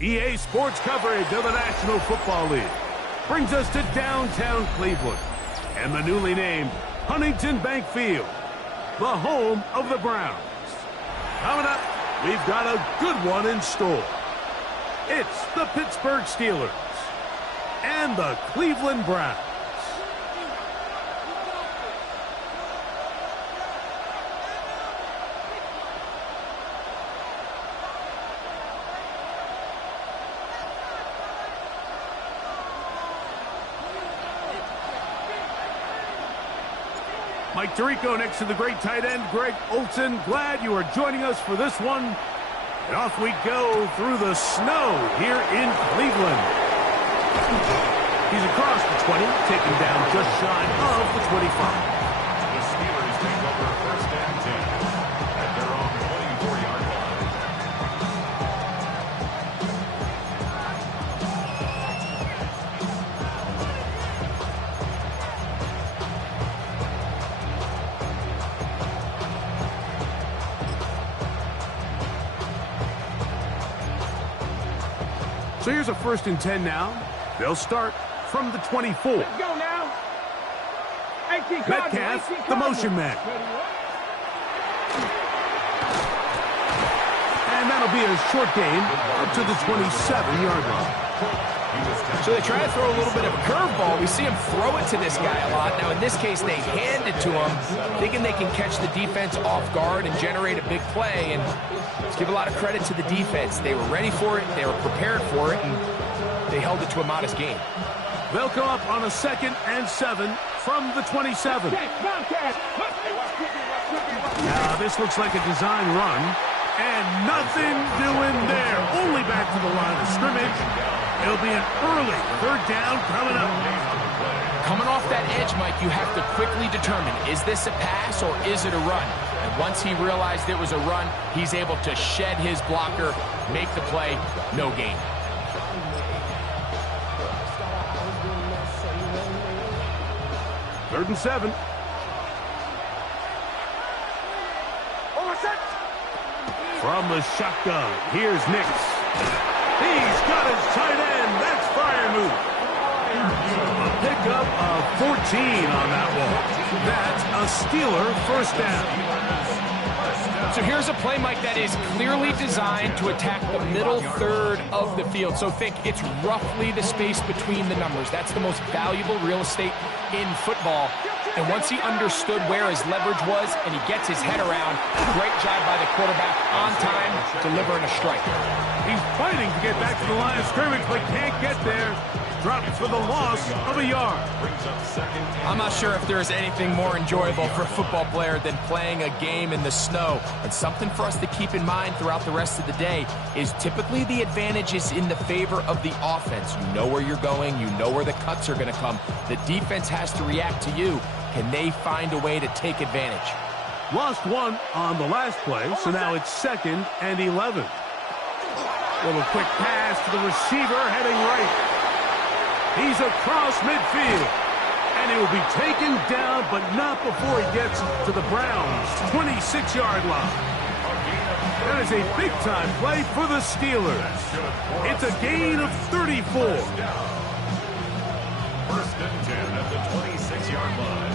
EA Sports coverage of the National Football League brings us to downtown Cleveland and the newly named Huntington Bank Field, the home of the Browns. Coming up, we've got a good one in store. It's the Pittsburgh Steelers and the Cleveland Browns. Mike Tirico next to the great tight end, Greg Olson. Glad you are joining us for this one. And off we go through the snow here in Cleveland. He's across the 20, taken down just shy of the 25. The Steelers take over first and 10 at their own 24-yard line. So here's a first and 10 now. They'll start from the 24. Let's go now. Metcalf, the motion man. And that'll be a short gain up to the 27-yard line. So they try to throw a little bit of a curveball. We see him throw it to this guy a lot. Now, in this case, they hand it to him, thinking they can catch the defense off guard and generate a big play. And let's give a lot of credit to the defense. They were ready for it, they were prepared for it, and they held it to a modest gain. They'll come up on a 2nd and 7 from the 27. Now, this looks like a design run, and nothing doing there. Only back to the line of scrimmage. It'll be an early 3rd down coming up. Coming off that edge, Mike, you have to quickly determine, is this a pass or is it a run? And once he realized it was a run, he's able to shed his blocker, make the play, no gain. Third and 7. From the shotgun, here's Nix. He's got his tight end. That's Freiermuth. A pickup of 14 on that one. That's a Steeler first down. So here's a play, Mike, that is clearly designed to attack the middle third of the field. So think it's roughly the space between the numbers. That's the most valuable real estate in football. And once he understood where his leverage was and he gets his head around, great job by the quarterback on time, delivering a strike. He's fighting to get back to the line of scrimmage, but can't get there. Dropped for the loss of a yard. I'm not sure if there is anything more enjoyable for a football player than playing a game in the snow. And something for us to keep in mind throughout the rest of the day is typically the advantage is in the favor of the offense. You know where you're going. You know where the cuts are going to come. The defense has to react to you. Can they find a way to take advantage? Lost one on the last play, so now it's 2nd and 11. Little quick pass to the receiver heading right. He's across midfield, and he will be taken down, but not before he gets to the Browns' 26-yard line. That is a big-time play for the Steelers. It's a gain of 34. First and 10 at the 26-yard line.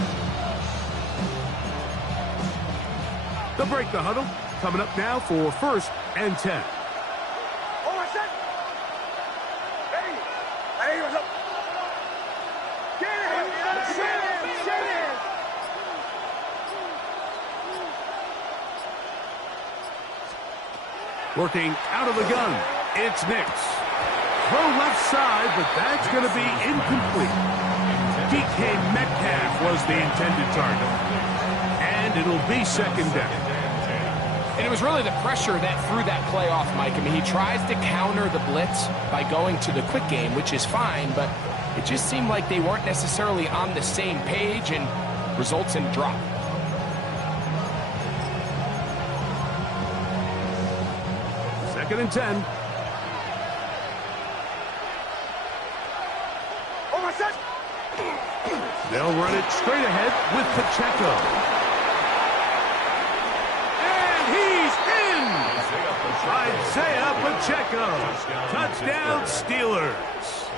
They'll break the huddle. Coming up now for 1st and 10. Working out of the gun, it's Nix. Throw left side, but that's going to be incomplete. DK Metcalf was the intended target. And it'll be second down. And it was really the pressure that threw that play off, Mike. I mean, he tries to counter the blitz by going to the quick game, which is fine, but it just seemed like they weren't necessarily on the same page and results in a drop. Second and 10. They'll run it straight ahead with Pacheco. And he's in! Isaiah Pacheco. Touchdown, Steelers.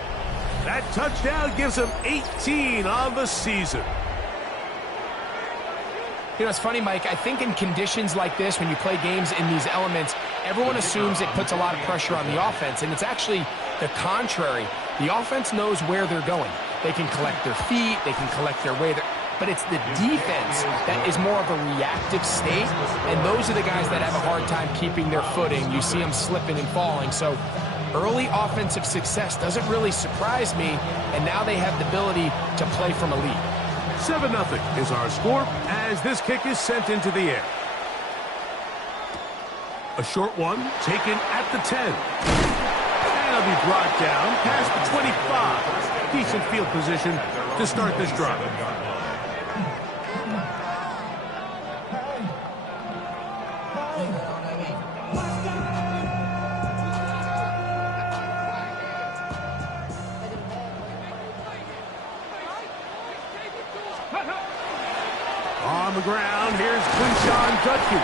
That touchdown gives them 18 on the season. You know, it's funny, Mike. I think in conditions like this, when you play games in these elements, everyone assumes it puts a lot of pressure on the offense, and it's actually the contrary. The offense knows where they're going. They can collect their feet, they can collect their way, but it's the defense that is more of a reactive state, and those are the guys that have a hard time keeping their footing. You see them slipping and falling, so early offensive success doesn't really surprise me, and now they have the ability to play from a lead. 7-0 is our score as this kick is sent into the air. A short one taken at the 10. And it'll be brought down past the 25. Decent field position to start this drive. On the ground, here's Quinshawn Judkins.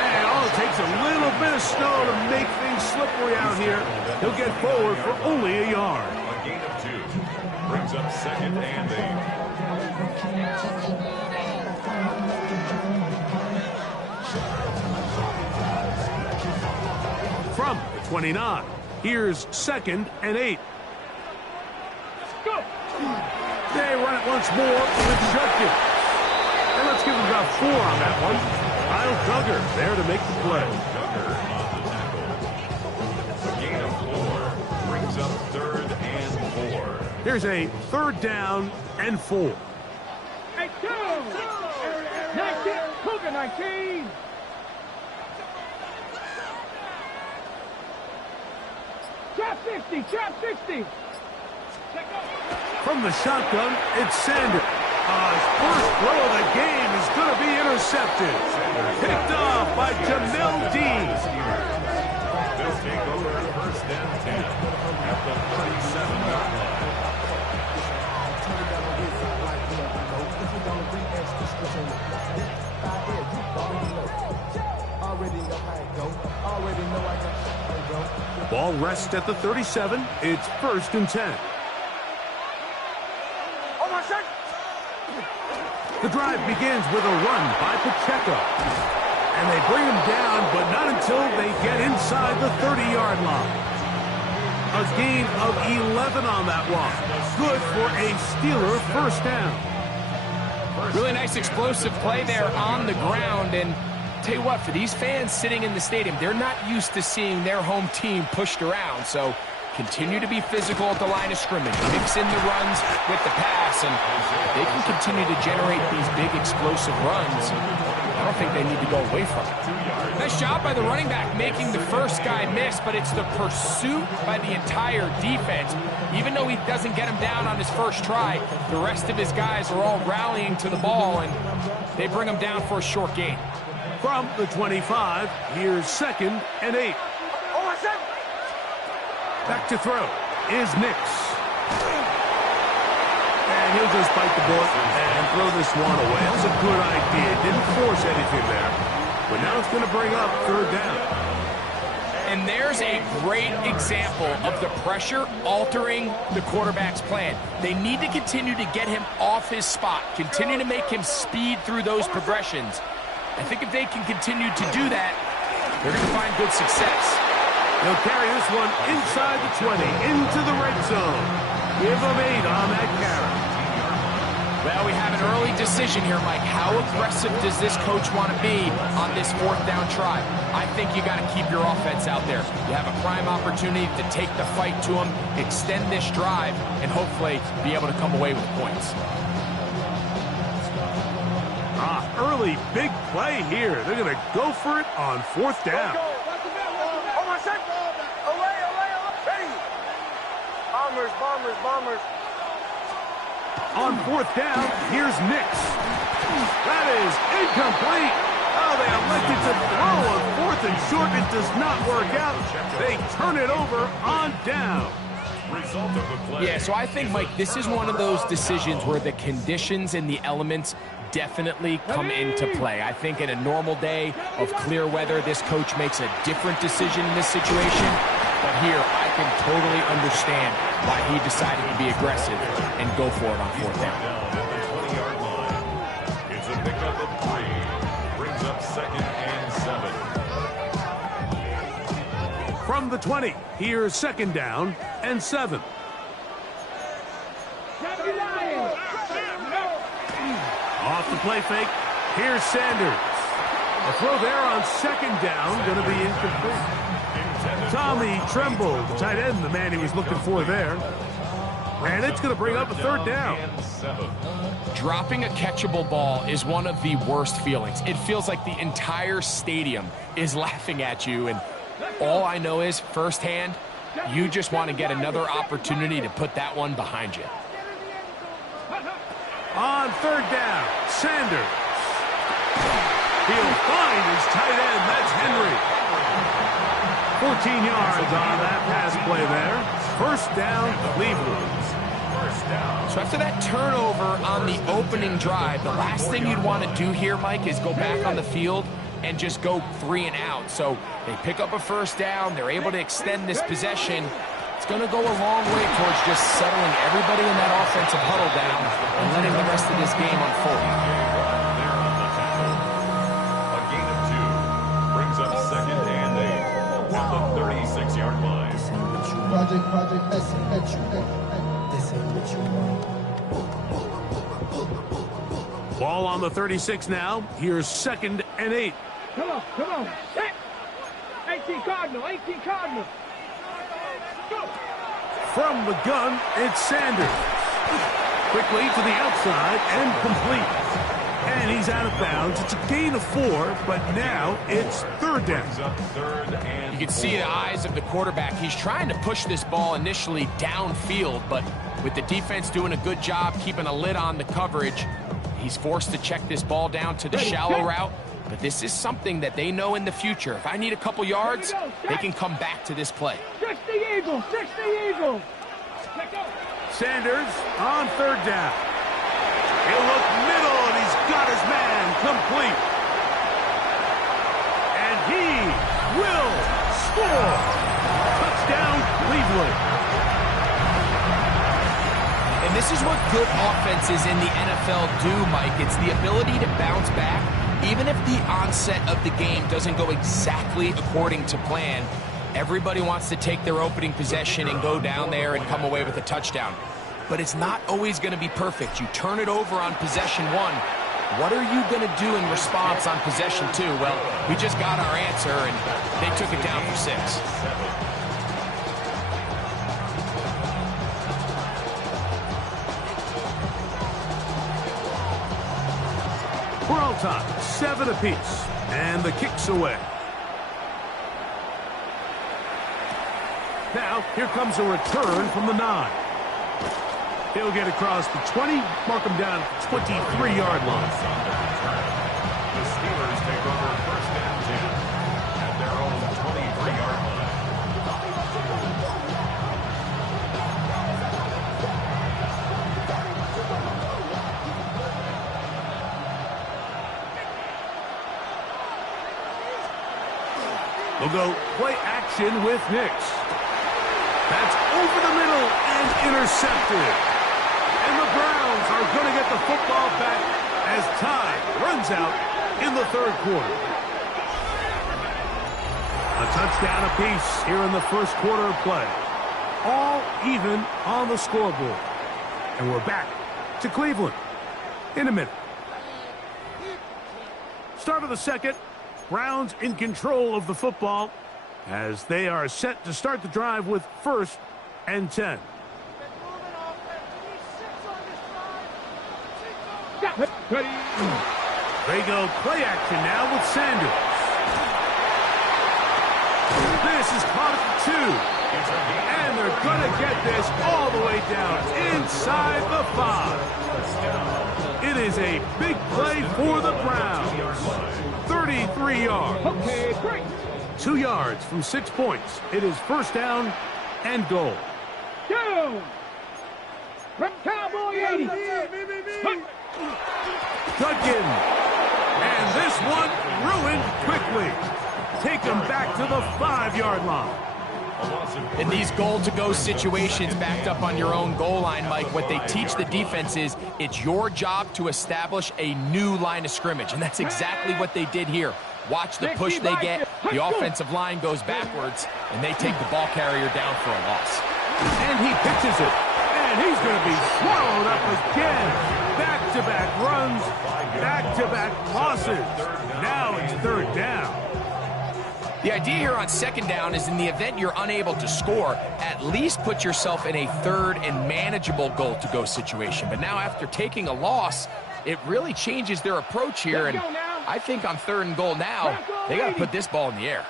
And all it takes a little bit of snow to make things slippery out here. He'll get forward for only a yard. A gain of 2. Brings up second and 8. From the 29, here's second and 8. Go. They run it once more with Judkins. And let's give him about 4 on that one. Kyle Duggar there to make the play. Duggar on the tackle. A gain of 4. Brings up third and 4. Here's a third down and 4. Hey, 2! 19! Cougar 19! Trap 60! Trap 60! From the shotgun, it's Sanders. His first throw of the game is going to be intercepted. Picked off by Jamel Dean. They'll take over first and 10 at the 37-yard line. Ball rests at the 37. It's first and 10. The drive begins with a run by Pacheco. And they bring him down, but not until they get inside the 30-yard line. A gain of 11 on that one. Good for a Steeler first down. Really nice explosive play there on the ground, and tell you what, for these fans sitting in the stadium, they're not used to seeing their home team pushed around, so continue to be physical at the line of scrimmage, mix in the runs with the pass, and they can continue to generate these big explosive runs. I don't think they need to go away from it. Nice job by the running back making the first guy miss, but it's the pursuit by the entire defense. Even though he doesn't get him down on his first try, the rest of his guys are all rallying to the ball, and they bring him down for a short gain. From the 25, here's second and 8. Back to throw is Nix. And he'll just bite the bullet and throw this one away. That was a good idea. Didn't force anything there. But now it's going to bring up third down. And there's a great example of the pressure altering the quarterback's plan. They need to continue to get him off his spot, continue to make him speed through those progressions. I think if they can continue to do that, they're going to find good success. He'll carry this one inside the 20, into the red zone. Give him 8 on that carry. Well, we have an early decision here, Mike. How aggressive does this coach want to be on this fourth down try? I think you got to keep your offense out there. You have a prime opportunity to take the fight to them, extend this drive, and hopefully be able to come away with points. Early big play here. They're going to go for it on fourth down. Bombers. On fourth down, here's Nix. That is incomplete. Oh, they elected to throw on fourth and short. It does not work out. They turn it over on down. Yeah, so I think, Mike, this is one of those decisions where the conditions and the elements definitely come into play. I think in a normal day of clear weather, this coach makes a different decision in this situation. But here, I can totally understand why he decided to be aggressive and go for it on fourth down. At the 20-yard line. It's a pickup of 3. Brings up 2nd and 7. From the 20, here's 2nd down and 7. Off the play fake, here's Sanders. The throw there on 2nd down, going to be incomplete. Tommy Tremble, the tight end, the man he was looking for there. And it's going to bring up a 3rd down. Dropping a catchable ball is one of the worst feelings. It feels like the entire stadium is laughing at you, and all I know is firsthand, you just want to get another opportunity to put that one behind you. On 3rd down, Sanders. He'll find his tight end. That's Henry. 14 yards on that pass play there. 1st down, Cleveland. So after that turnover on the opening drive, the last thing you'd want to do here, Mike, is go back on the field and just go 3 and out. So they pick up a 1st down. They're able to extend this possession. It's going to go a long way towards just settling everybody in that offensive huddle down and letting the rest of this game unfold. A gain of 2. Brings up 2nd and 8. At the 36-yard line. Ball on the 36 now. Here's 2nd and 8. Come on. Set. 18 Cardinal. Go. From the gun, it's Sanders. Quickly to the outside and complete. And he's out of bounds. It's a gain of 4, but now it's 3rd down. You can see the eyes of the quarterback. He's trying to push this ball initially downfield, but with the defense doing a good job keeping a lid on the coverage, he's forced to check this ball down to the shallow route. But this is something that they know in the future. If I need a couple yards, they can come back to this play. 60 Eagles. Sanders on 3rd down. He'll look middle, and he's got his man complete. And he will score. Touchdown, Cleveland. And this is what good offenses in the NFL do, Mike. It's the ability to bounce back. Even if the onset of the game doesn't go exactly according to plan, everybody wants to take their opening possession and go down there and come away with a touchdown. But it's not always going to be perfect. You turn it over on possession 1. What are you going to do in response on possession 2? Well, we just got our answer, and they took it down for 6. We're all tied, 7 apiece, and the kick's away. Now, here comes a return from the 9. He'll get across the 20, mark him down at the 23-yard line. The Steelers take over 1st and 10 at their own 23-yard line. We'll go play action with Nix. That's over the middle and intercepted. And the Browns are going to get the football back as time runs out in the 3rd quarter. A touchdown apiece here in the 1st quarter of play. All even on the scoreboard. And we're back to Cleveland. in a minute. Start of the second. Browns in control of the football as they are set to start the drive with 1st and 10. They go play action now with Sanders. This is caught at the 2. And they're going to get this all the way down inside the 5. It is a big play for the Browns. 33 yards. Okay, great. 2 yards from 6 points. It is 1st down and goal. Down. From Cowboy 80. Judkins. And this one ruined quickly. Take them back to the 5-yard line. In these goal-to-go situations backed up on your own goal line, Mike, what they teach the defense is it's your job to establish a new line of scrimmage, and that's exactly what they did here. Watch the push they get. The offensive line goes backwards, and they take the ball carrier down for a loss. And he pitches it, and he's going to be swallowed up again. Back-to-back runs, back-to-back losses. Now it's 3rd down. The idea here on 2nd down is in the event you're unable to score, at least put yourself in a 3rd and manageable goal-to-go situation. But now after taking a loss, it really changes their approach here. And I think on 3rd and goal now, they got to put this ball in the air.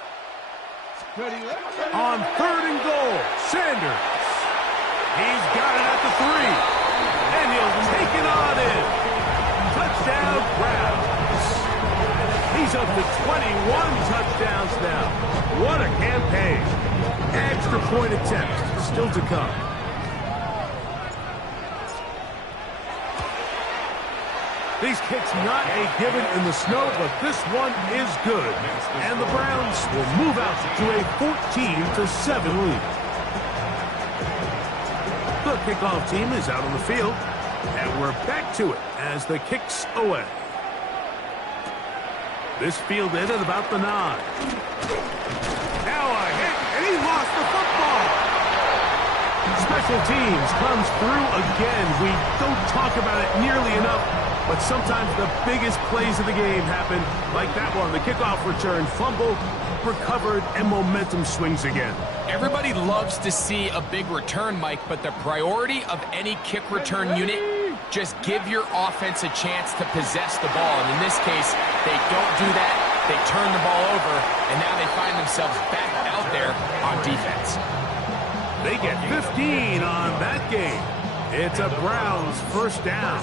On 3rd and goal, Sanders. He's got it at the 3. And he'll take it on in. Touchdown, Browns. He's up to 21 touchdowns now. What a campaign. Extra point attempt still to come. These kicks not a given in the snow, but this one is good. And the Browns will move out to a 14-7 lead. The kickoff team is out on the field. And we're back to it as the kick's away. This fielded at about the 9. Now a hit, and he lost the football. Special teams comes through again. We don't talk about it nearly enough, but sometimes the biggest plays of the game happen like that one. The kickoff return, fumble, recovered, and momentum swings again. Everybody loves to see a big return, Mike, but the priority of any kick return unit, just give your offense a chance to possess the ball. And in this case, they don't do that. They turn the ball over, and now they find themselves back out there on defense. They get 15 on that game. It's a Browns 1st down.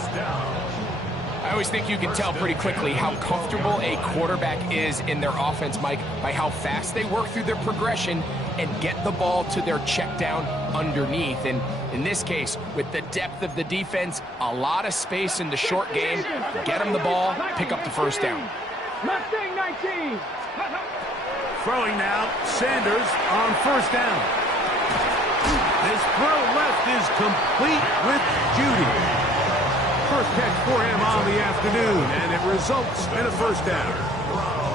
I always think you can tell pretty quickly how comfortable a quarterback is in their offense, Mike, by how fast they work through their progression and get the ball to their check down underneath. And in this case, with the depth of the defense, a lot of space in the short game, get them the ball, pick up the 1st down. Mustang 19. Throwing now, Sanders on 1st down. His throw left is complete with Judy. First catch for him on the afternoon, and it results in a 1st down.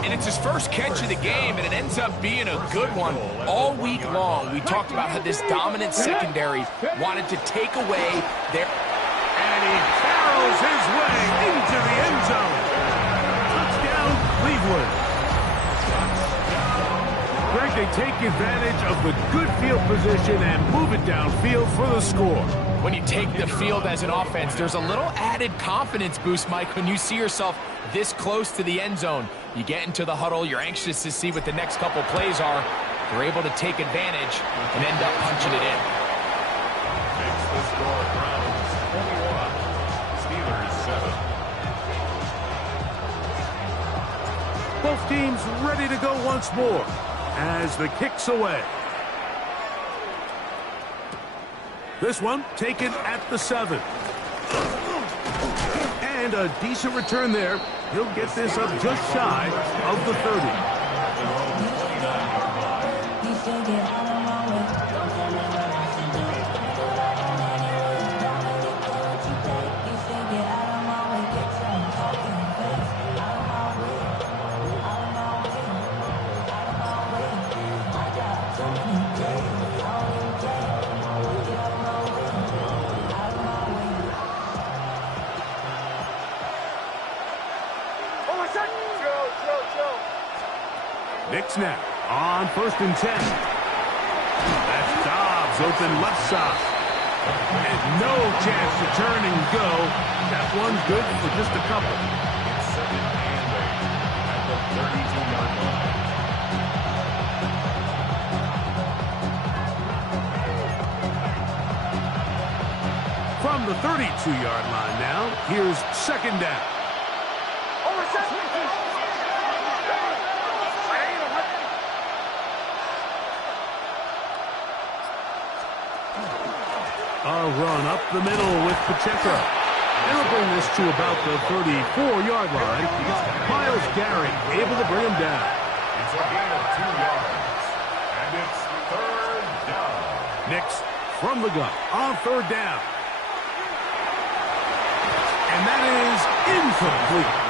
And it's his first catch of the game, and it ends up being a good one. All week long, we talked about how this dominant secondary wanted to take away their... And he barrels his way into the end zone. Touchdown, Cleveland. Greg, they take advantage of the good field position and move it downfield for the score. When you take the field as an offense, there's a little added confidence boost, Mike, when you see yourself this close to the end zone. You get into the huddle, you're anxious to see what the next couple plays are. You're able to take advantage and end up punching it in. Makes the score Browns 21, Steelers 7. Both teams ready to go once more as the kick's away. This one taken at the 7. And a decent return there. He'll get this up just shy of the 30. snap on 1st and 10. That's Dobbs open left side. And no chance to turn and go. That one's good for just a couple. It's 2nd and 8 at the 32-yard line. From the 32-yard line now, here's 2nd down. A run up the middle with Pacheco. They'll bring this to about the 34-yard line. Myles Garrett able to bring him down. It's a gain of 2 yards. And it's 3rd down. Nix from the gun on 3rd down. And that is incomplete.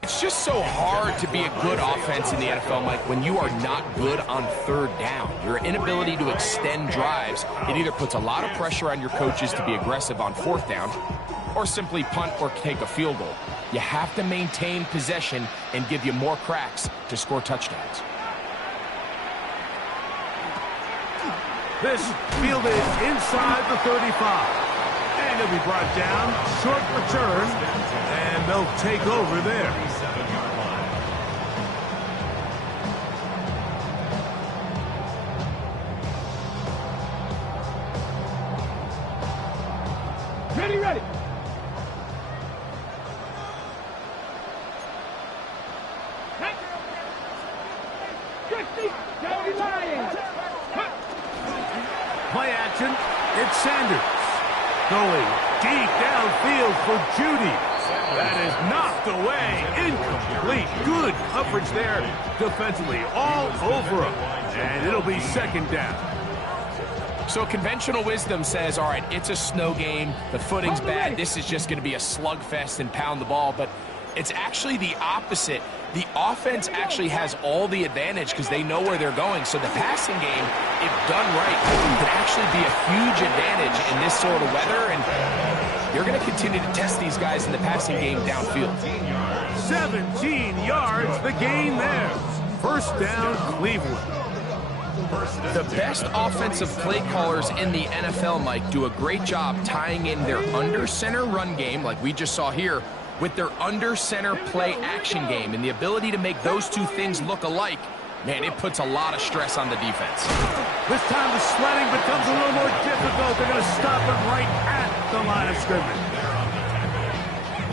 It's just so hard to be a good offense in the NFL, Mike, when you are not good on 3rd down. Your inability to extend drives, it either puts a lot of pressure on your coaches to be aggressive on 4th down or simply punt or take a field goal. You have to maintain possession and give you more cracks to score touchdowns. This fielded inside the 35. And he'll be brought down. Short return. And they'll take over there. 37-yard line. Ready, ready. Play action. It's Sanders. Going deep downfield for Judy. That is knocked away. Incomplete. Good coverage there defensively. All over him. And it'll be second down. So conventional wisdom says, all right, it's a snow game. The footing's bad. This is just going to be a slugfest and pound the ball. But it's actually the opposite. The offense actually has all the advantage because they know where they're going. So the passing game, if done right, can actually be a huge advantage in this sort of weather. And you're going to continue to test these guys in the passing game downfield. 17 yards, the gain there. First down, Cleveland. The best offensive play callers in the NFL, Mike, do a great job tying in their under-center run game, like we just saw here, with their under-center play action game. And the ability to make those two things look alike, man, it puts a lot of stress on the defense. This time the sledding becomes a little more difficult. They're going to stop him right at the line of scrimmage.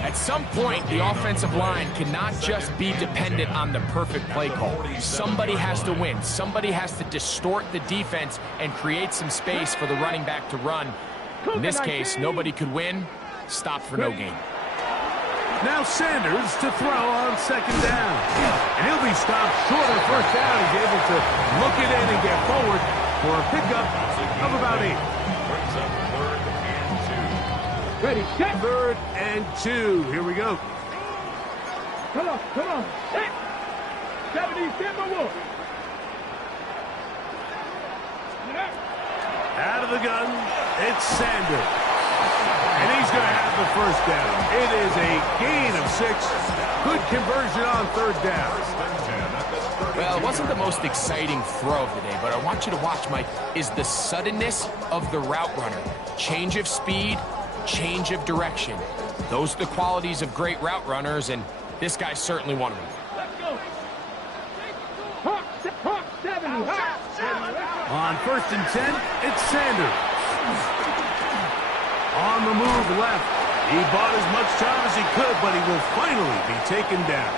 At some point, the offensive line cannot just be dependent on the perfect play call. Somebody has to win. Somebody has to distort the defense and create some space for the running back to run. In this case, nobody could win. Stop for no gain. Now Sanders to throw on second down. And he'll be stopped short of first down. He's able to look it in and get forward for a pickup of about 8. Brings up 3rd and 2. Ready, set. 3rd and 2. Here we go. Come on, come on. Set. 70, Timberwolves. Out of the gun, it's Sanders. And he's going to have the first down. It is a gain of 6. Good conversion on 3rd down. Well, it wasn't the most exciting throw of the day, but I want you to watch, Mike, is the suddenness of the route runner. Change of speed, change of direction. Those are the qualities of great route runners, and this guy's certainly one of them. Let's go. Hawk 70. On 1st and 10, it's Sanders. On the move left. He bought as much time as he could, but he will finally be taken down.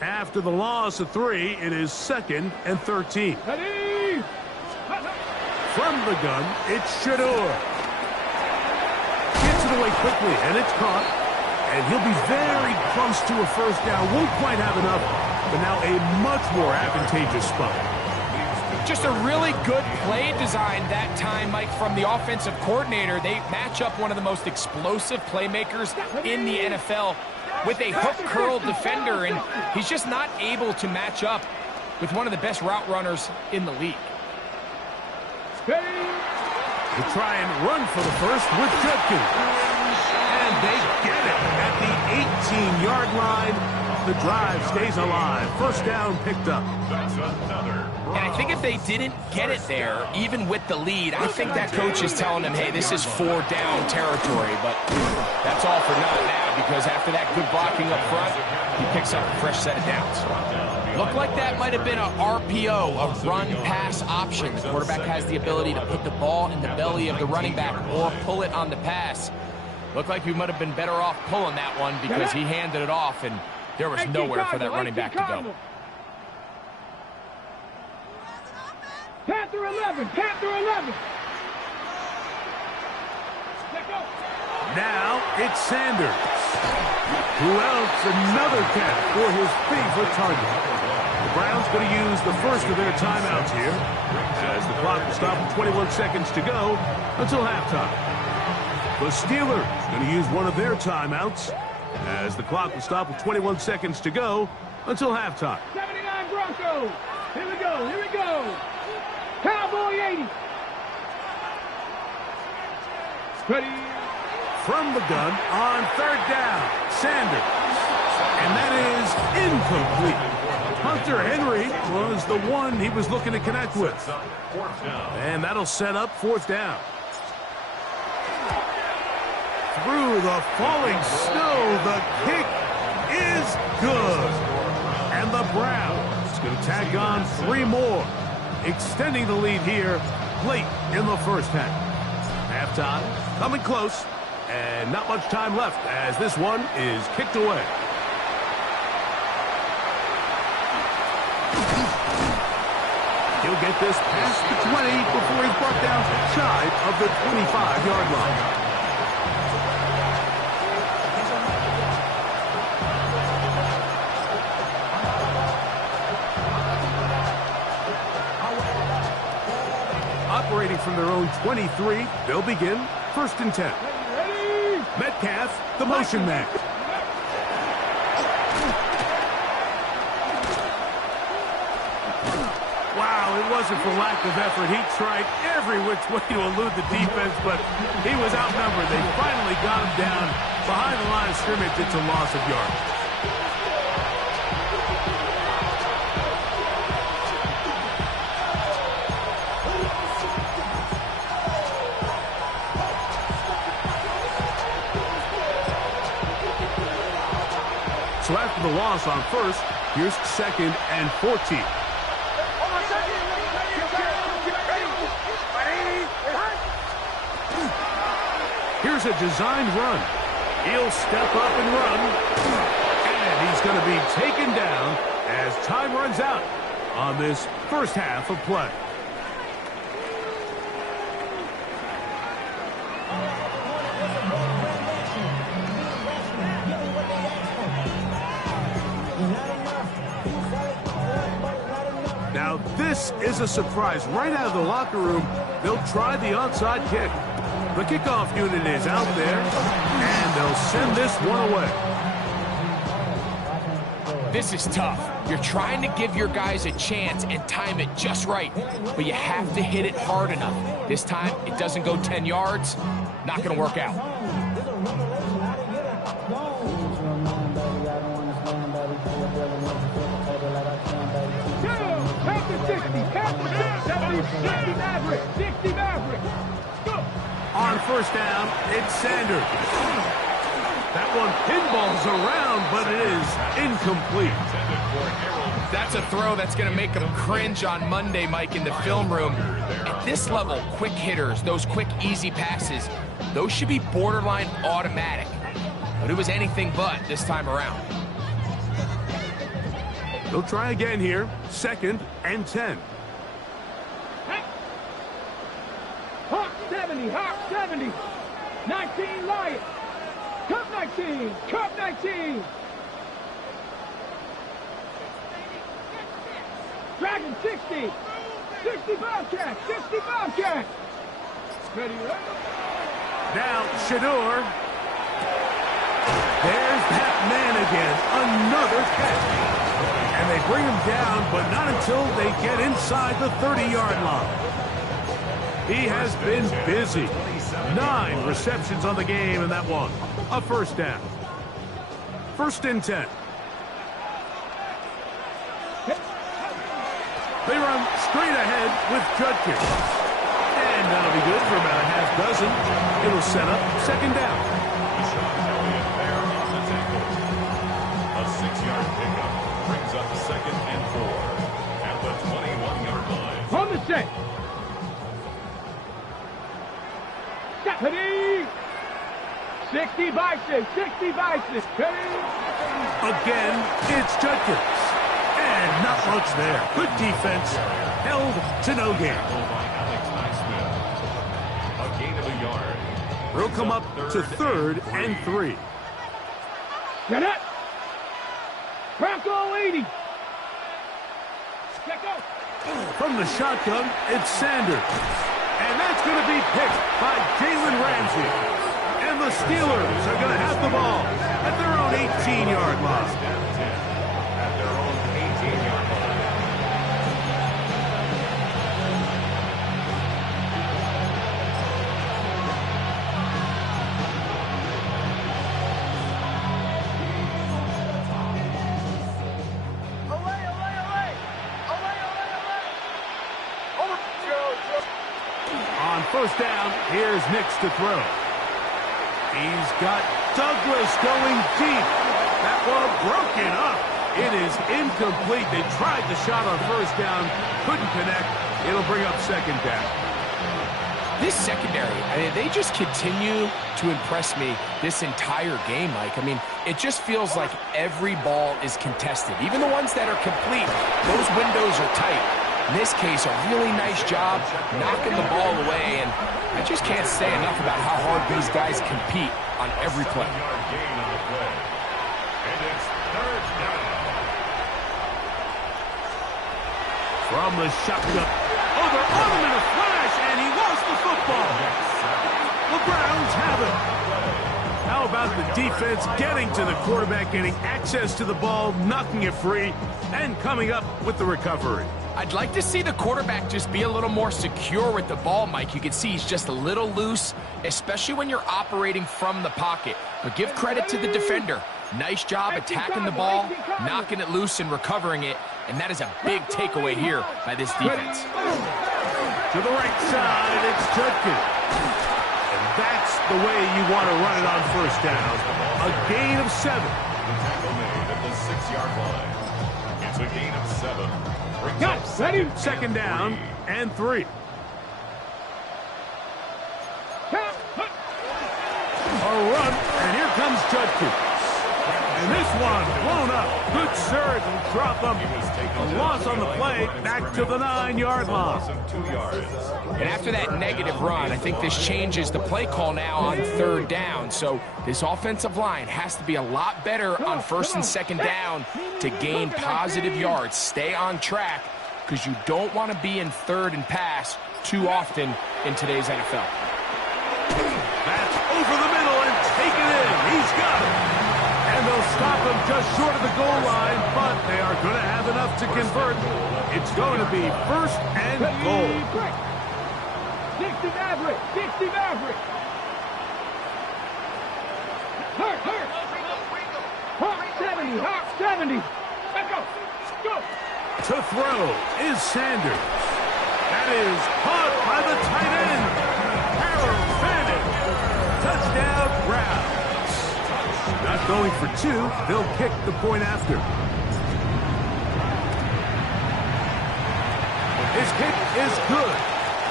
After the loss of 3, it is 2nd and 13. Ready. From the gun, it's Shador. Gets it away quickly, and it's caught. And he'll be very close to a first down. Won't quite have enough, but now a much more advantageous spot. Just a really good play design that time, Mike, from the offensive coordinator. They match up one of the most explosive playmakers in the NFL with a hook curl defender, and he's just not able to match up with one of the best route runners in the league. They try and run for the first with Judkins. And they get it at the 18-yard line. The drive stays alive. First down picked up. That's another. And I think if they didn't get it there, even with the lead, I think that coach is telling them, hey, this is 4-down territory. But that's all for naught now, because after that good blocking up front, he picks up a fresh set of downs. Looked like that might have been a RPO, a run-pass option. The quarterback has the ability to put the ball in the belly of the running back or pull it on the pass. Looked like we might have been better off pulling that one because he handed it off, and there was nowhere for that running back to go. Panther 11, Panther 11. Now it's Sanders. Who else? Another catch for his favorite target. The Browns going to use the first of their timeouts here as the clock will stop with 21 seconds to go until halftime. The Steelers going to use one of their timeouts as the clock will stop with 21 seconds to go until halftime. 79 Broncos. Here we go. Here we go. Cowboy 80. Ready. From the gun on third down, Sanders. And that is incomplete. Hunter Henry was the one he was looking to connect with. And that'll set up fourth down. Through the falling snow, the kick is good. And the Browns going to tack on 3 more, extending the lead here late in the first half. Halftime coming close, and not much time left as this one is kicked away. He'll get this past the 20 before he's brought down shy of the 25-yard line. Operating from their own 23, they'll begin first and 10. Metcalf, the motion man. Wow, it wasn't for lack of effort. He tried every which way to elude the defense, but he was outnumbered. They finally got him down behind the line of scrimmage. It's a loss of yards. So after the loss on first, here's second and 14. Here's a designed run. He'll step up and run. And he's going to be taken down as time runs out on this first half of play. Now, this is a surprise. Right out of the locker room, they'll try the onside kick. The kickoff unit is out there, and they'll send this one away. This is tough. You're trying to give your guys a chance and time it just right, but you have to hit it hard enough. This time, it doesn't go 10 yards. Not going to work out. Count to 60. Count to 60 Maverick. 60 Maverick. Go. On first down, it's Sanders. That one pinballs around, but it is incomplete. That's a throw that's going to make them cringe on Monday, Mike, in the film room. At this level, quick hitters, those quick, easy passes, those should be borderline automatic. But it was anything but this time around. They'll try again here, second and 10. Hawk 70, Hawk 70. 19 Lions. Cup 19, Cup 19. Dragon 60. 60 Bobcat, 60 Bobcat. Ready, Now, Shador. There's that man again. Another catch. And they bring him down, but not until they get inside the 30-yard line. He has been busy. 9 receptions on the game in that one. A first down. First and 10. They run straight ahead with Judkins. And that'll be good for about a half dozen. It'll set up second down. A 6-yard pickup brings up second and 4 at the 21-yard line. on the set. Ready? 60 by 6, 60 by 6. Ready? Again, it's Judkins. And not much there. Good defense. Held to no gain. A gain of a yard. We'll come up to third and 3. Get it. Bronco 80. Check out. From the shotgun, it's Sanders. And that's going to be picked by Jalen Ramsey. And the Steelers are going to have the ball at their own 18-yard line. At their own 18-yard line. On first down, here's Nix to throw. He's got Douglas going deep. That ball broken up. It is incomplete. They tried the shot on first down, couldn't connect. It'll bring up second down. This secondary, they just continue to impress me this entire game, Mike. I mean, it just feels like every ball is contested. Even the ones that are complete, those windows are tight. In this case, a really nice job knocking the ball away, and I just can't say enough about how hard these guys compete on every play. Gain on the play. And it's third down. From the shotgun. Oh, they're on him in a flash, and he lost the football. The Browns have it. How about the defense getting to the quarterback, getting access to the ball, knocking it free, and coming up with the recovery? I'd like to see the quarterback just be a little more secure with the ball, Mike. You can see he's just a little loose, especially when you're operating from the pocket. But give credit to the defender. Nice job attacking the ball, knocking it loose and recovering it. And that is a big takeaway here by this defense. To the right side, it's Judkins. And that's the way you want to run it on first down. A gain of 7. The tackle made at the 6-yard line. It's a gain of 7. Go, ready? Second down and 3. A run, and here comes Judkins. And this one blown up. Good surge and drop him. A loss on the play, back to the 9-yard line. And after that negative run, I think this changes the play call now on third down. So this offensive line has to be a lot better on first and second down to gain positive yards. Stay on track, because you don't want to be in third and pass too often in today's NFL. That's over the middle and taken in. He's got it. And they'll stop him just short of the goal line, but they are going to have enough to convert. It's going to be first and goal. 60 Maverick, 60 Maverick. Hawk 70, Hawk 70. Let's go. Go. To throw is Sanders. That is caught by the tight end. Harold Fannin. Touchdown, Browns. Not going for 2. They'll kick the point after. His kick is good.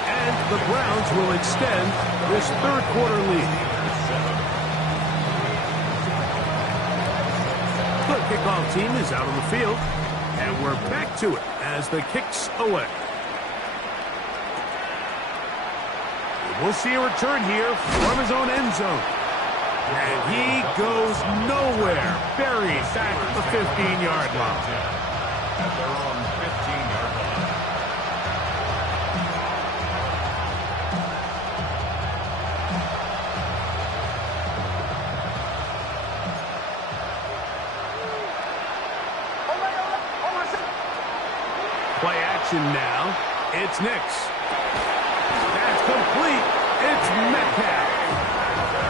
And the Browns will extend this third quarter lead. The kickoff team is out on the field. And we're back to it as the kick's away. We'll see a return here from his own end zone. And he goes nowhere. Buried back at the 15-yard line. At their own 15-yard line. Play action now. It's Nix. That's complete. It's Metcalf.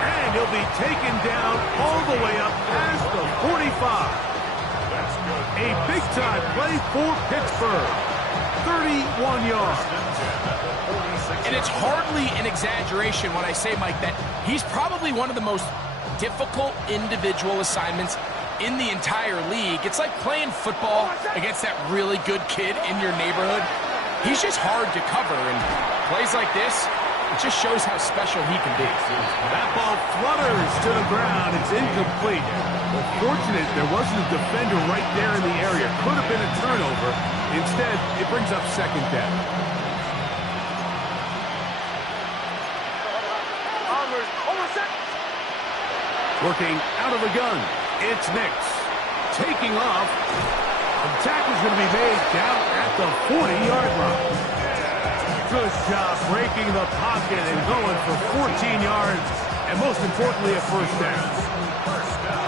And he'll be taken down all the way up past the 45. That's good. A big-time play for Pittsburgh. 31 yards. And it's hardly an exaggeration when I say, Mike, that he's probably one of the most difficult individual assignments in the entire league. It's like playing football against that really good kid in your neighborhood. He's just hard to cover, and plays like this, it just shows how special he can be. That ball flutters to the ground. It's incomplete. Well, fortunate there wasn't a defender right there in the area. Could have been a turnover. Instead, it brings up second down. Working out of the gun. It's Nix. Taking off. The tackle's going to be made down at the 40-yard line. Good job breaking the pocket and going for 14 yards. and most importantly, a first down.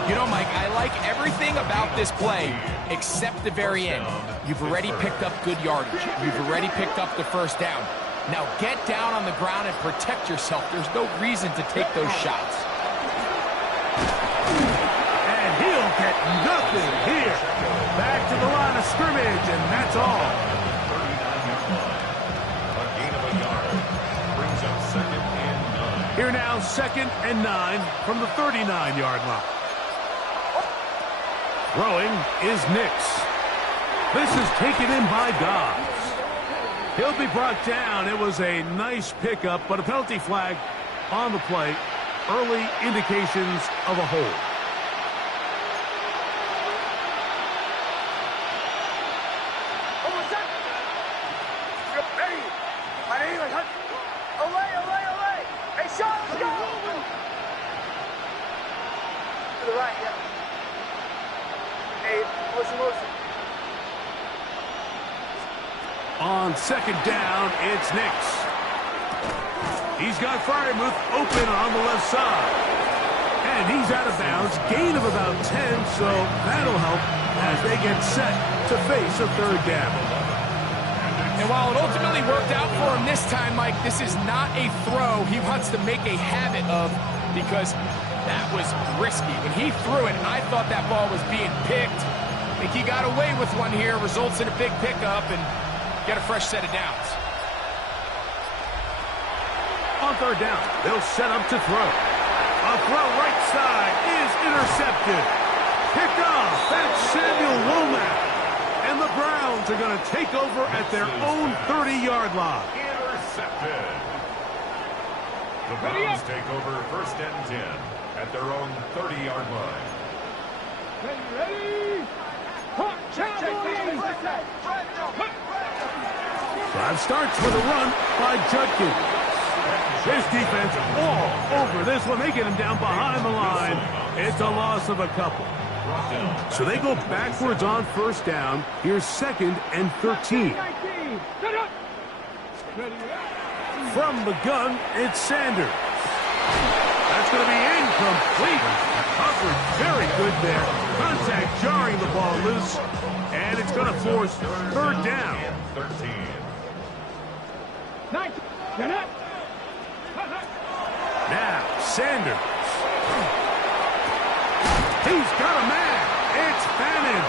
You know, Mike, I like everything about this play except the very end. You've already picked up good yardage. You've already picked up the first down. Now get down on the ground and protect yourself. There's no reason to take those shots. And he'll get nothing here. Back to the line of scrimmage, and that's all. 39-yard line. A gain of a yard. Brings up 2nd and 9. Here now, 2nd and 9 from the 39-yard line. Throwing is Nix. This is taken in by Dobbs. He'll be brought down. It was a nice pickup, but a penalty flag on the play. Early indications of a hold. On 2nd down, it's Nix. He's got Fryermuth open on the left side. And he's out of bounds. Gain of about 10, so that'll help as they get set to face a 3rd down. And while it ultimately worked out for him this time, Mike, this is not a throw he wants to make a habit of because that was risky. When he threw it, I thought that ball was being picked. I think he got away with one here, results in a big pickup, and get a fresh set of downs. On 3rd down, they'll set up to throw. A throw right side is intercepted. Picked off. That's Samuel Womack. And the Browns are going to take over at their own 30-yard line. Intercepted. The Browns take over 1st and 10 at their own 30-yard line. Ready? Drive starts with a run by Judkins. This defense all over this one. They get him down behind the line. It's a loss of a couple. So they go backwards on 1st down. Here's 2nd and 13. From the gun, it's Sanders. That's going to be incomplete. Coverage very good there. Contact jarring the ball loose. And it's going to force 3rd down. 13. Now, Sanders. He's got a man. It's Fannin.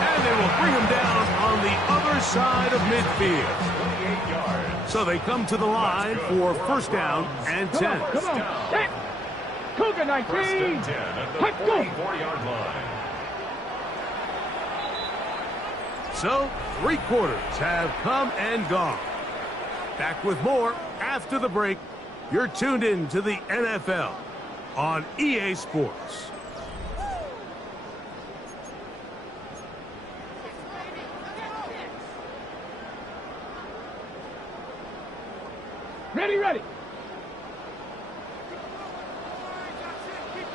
And they will bring him down on the other side of midfield. 28 yards. So they come to the line for 1st down and 10. Come on. Cougar 19. 1st and 10 at the 44-yard line. So 3 quarters have come and gone. Back with more after the break. You're tuned in to the NFL on EA Sports. Ready. Ready.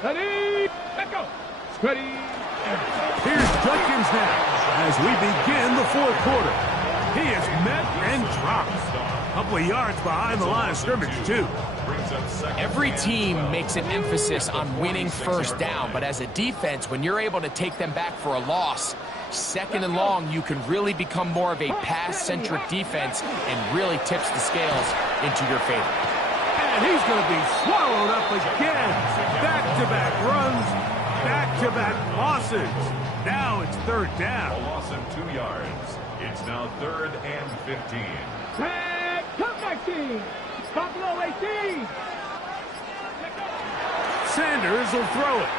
Let go. Ready. Here's Judkins now as we begin the 4th quarter. He is met and dropped. A couple of yards behind the line of scrimmage, too. Every team makes an emphasis on winning 1st down, but as a defense, when you're able to take them back for a loss, 2nd and long, you can really become more of a pass-centric defense and really tips the scales into your favor. And he's going to be swallowed up again. Back-to-back runs, back-to-back losses. Now it's 3rd down. A loss of 2 yards. It's now 3rd and 15. Come 19. Buffalo 18. Sanders will throw it.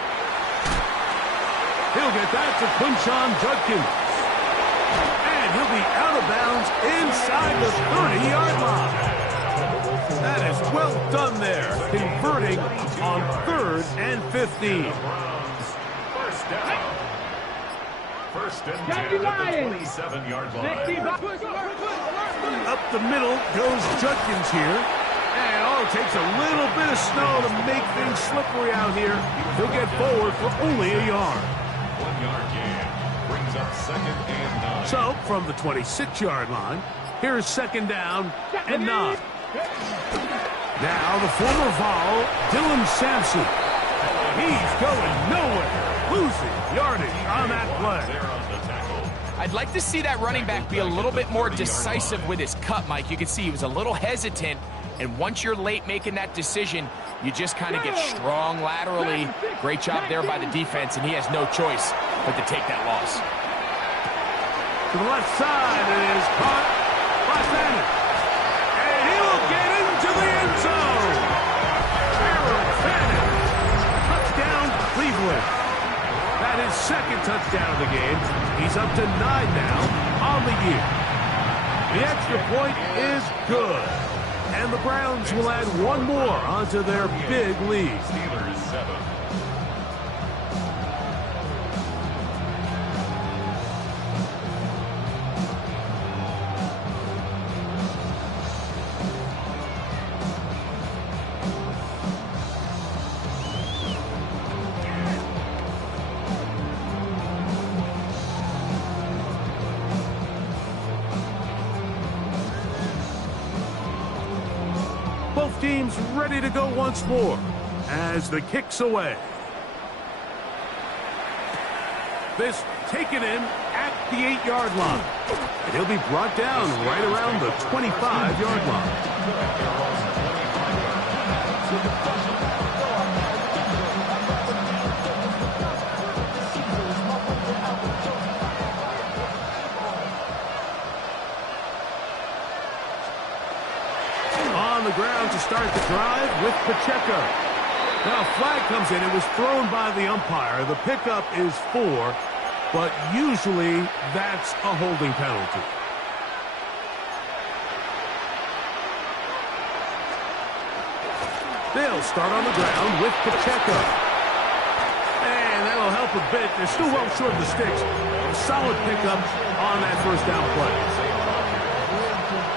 He'll get that to Quinshon Judkins. And he'll be out of bounds inside the 30-yard line. That is well done there, converting on 3rd and 15. 1st down. 1st and 10 at the 27-yard line. Up the middle goes Judkins here. And all it takes a little bit of snow to make things slippery out here. He'll get forward for only a yard. 1 yard gain. Brings up 2nd and 9. So, from the 26-yard line, here's 2nd down and 9. Now the former Vol, Dylan Sampson. He's going nowhere. Losing yardage on that play. I'd like to see that running back be a little bit more decisive with his cut, Mike. You can see he was a little hesitant, and once you're late making that decision, you just kind of get strong laterally. Great job there by the defense, and he has no choice but to take that loss. To the left side, it is caught by Sanders. And he will get into the end zone. Aaron Sanders. Touchdown, Cleveland. That is second touchdown of the game. He's up to 9 now on the year. The extra point is good. And the Browns will add one more onto their big lead. Steelers 7. Both teams ready to go once more as the kick's away. This taken in at the 8-yard line. And he'll be brought down right around the 25-yard line. On the ground to start the drive with Pacheco. Now a flag comes in. It was thrown by the umpire. The pickup is 4, but usually that's a holding penalty. They'll start on the ground with Pacheco. And that'll help a bit. They're still well short of the sticks. A solid pickup on that first down play.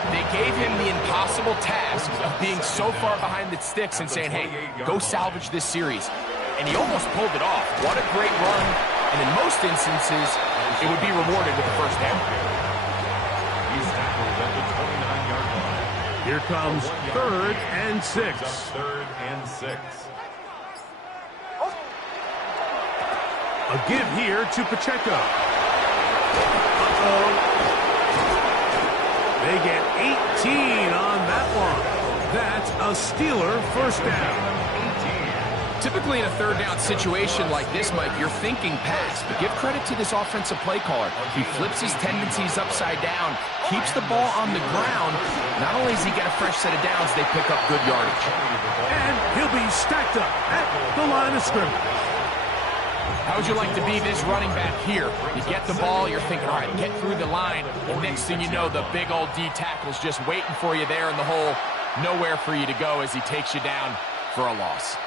They gave him the impossible task of being so far behind the sticks and saying, hey, go salvage this series. And he almost pulled it off. What a great run. And in most instances, it would be rewarded with a first down. He's tackled at the 29-yard line. Here comes 3rd and 6. 3rd and 6. A give here to Pacheco. Uh-oh. They get 18 on that one. That's a Steeler first down. 18. Typically in a third down situation like this, Mike, you're thinking pass, but give credit to this offensive play caller. He flips his tendencies upside down, keeps the ball on the ground. Not only does he get a fresh set of downs, they pick up good yardage. And he'll be stacked up at the line of scrimmage. How would you like to be this running back here? You get the ball, you're thinking, all right, get through the line, and next thing you know, the big old D tackle's just waiting for you there in the hole. Nowhere for you to go as he takes you down for a loss.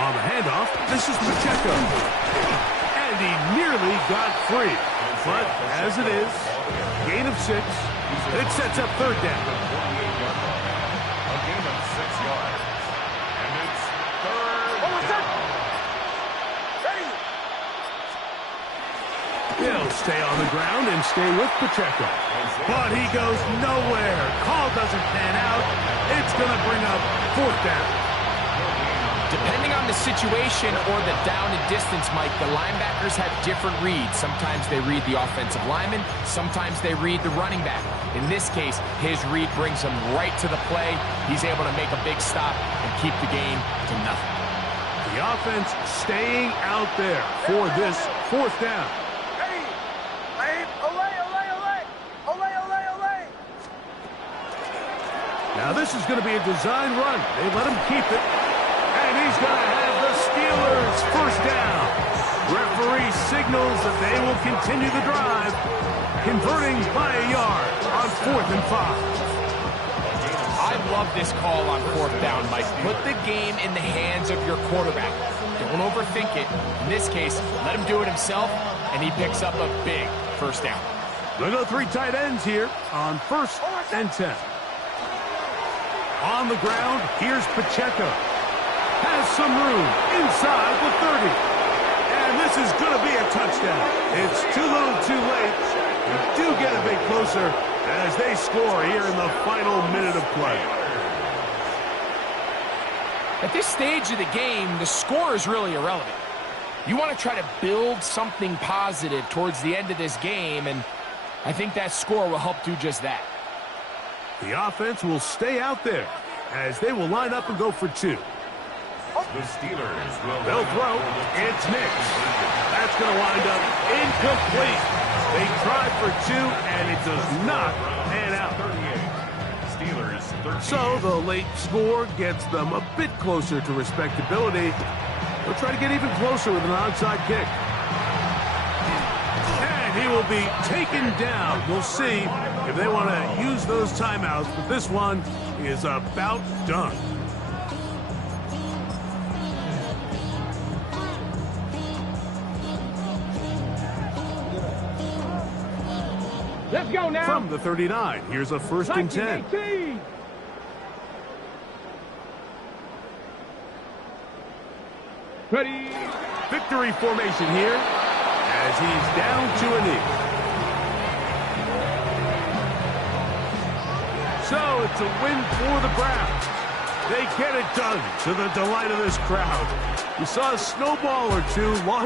On the handoff, this is Pacheco. And he nearly got free. But as it is, gain of 6, it sets up 3rd down. A gain of 6 yards. And it's 3rd down. He'll stay on the ground and stay with Pacheco. But he goes nowhere. Call doesn't pan out. It's going to bring up 4th down. Depending on the situation or the down and distance, Mike, the linebackers have different reads. Sometimes they read the offensive lineman. Sometimes they read the running back. In this case, his read brings him right to the play. He's able to make a big stop and keep the game to nothing. The offense staying out there for this 4th down. Now this is going to be a design run. They let him keep it. And he's going to have the Steelers first down. Referee signals that they will continue the drive, converting by a yard on 4th and 5. I love this call on 4th down, Mike. Put the game in the hands of your quarterback. Don't overthink it. In this case, let him do it himself, and he picks up a big first down. They'll go 3 tight ends here on 1st and 10. On the ground, here's Pacheco. Has some room inside the 30. And this is going to be a touchdown. It's too little too late. They do get a bit closer as they score here in the final minute of play. At this stage of the game, the score is really irrelevant. You want to try to build something positive towards the end of this game, and I think that score will help do just that. The offense will stay out there as they will line up and go for two. The Steelers will... They'll throw. It's Nix. That's going to wind up incomplete. They tried for two, and it does not pan out. 38. Steelers 13. So the late score gets them a bit closer to respectability. They'll try to get even closer with an onside kick. And he will be taken down. We'll see if they want to use those timeouts, but this one is about done. Let's go now. From the 39, here's a 1st and 10. 1918. Ready. Victory formation here as he's down to a knee. So it's a win for the Browns. They get it done to the delight of this crowd. We saw a snowball or two launch